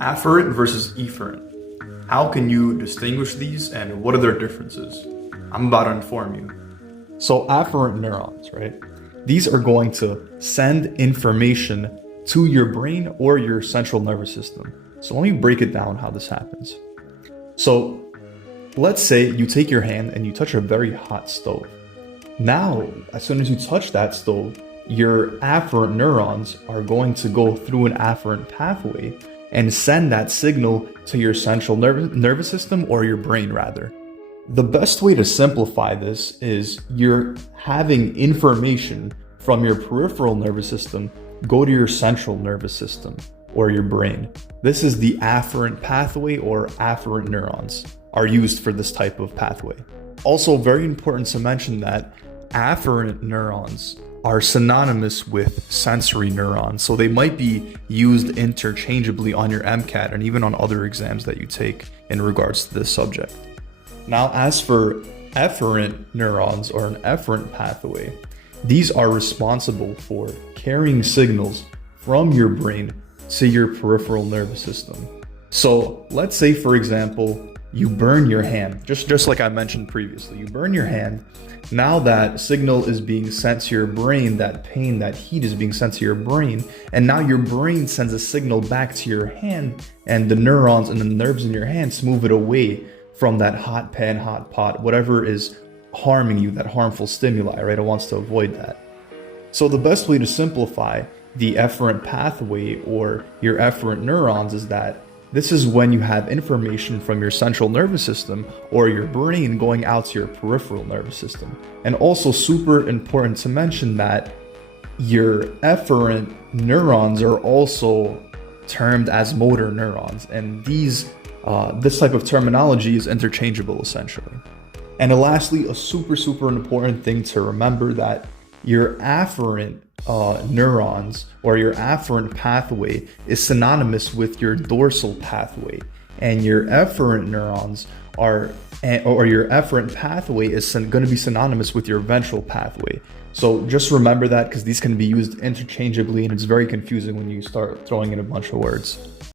Afferent versus efferent. How can you distinguish these and what are their differences? I'm about to inform you. So afferent neurons, right? These are going to send information to your brain or your central nervous system. So let me break it down how this happens. So let's say you take your hand and you touch a very hot stove. Now, as soon as you touch that stove, your afferent neurons are going to go through an afferent pathway and send that signal to your central nervous system, or your brain rather. The best way to simplify this is you're having information from your peripheral nervous system go to your central nervous system or your brain. This is the afferent pathway, or afferent neurons are used for this type of pathway. Also, very important to mention that afferent neurons are synonymous with sensory neurons, so they might be used interchangeably on your Mcat and even on other exams that you take in regards to this subject. Now, as for efferent neurons, or an efferent pathway, these are responsible for carrying signals from your brain to your peripheral nervous system. So let's say, for example, you burn your hand, just like I mentioned previously. You burn your hand. Now that signal is being sent to your brain, that pain, that heat is being sent to your brain, and now your brain sends a signal back to your hand, and the neurons and the nerves in your hands move it away from that hot pan, hot pot, whatever is harming you, that harmful stimuli, right? It wants to avoid that. So the best way to simplify the efferent pathway or your efferent neurons is that this is when you have information from your central nervous system or your brain going out to your peripheral nervous system. And also super important to mention that your efferent neurons are also termed as motor neurons. And these, this type of terminology is interchangeable essentially. And lastly, a super important thing to remember, that your afferent neurons or your afferent pathway is synonymous with your dorsal pathway, and your efferent neurons are, or your efferent pathway is going to be synonymous with your ventral pathway. So just remember that, because these can be used interchangeably and it's very confusing when you start throwing in a bunch of words.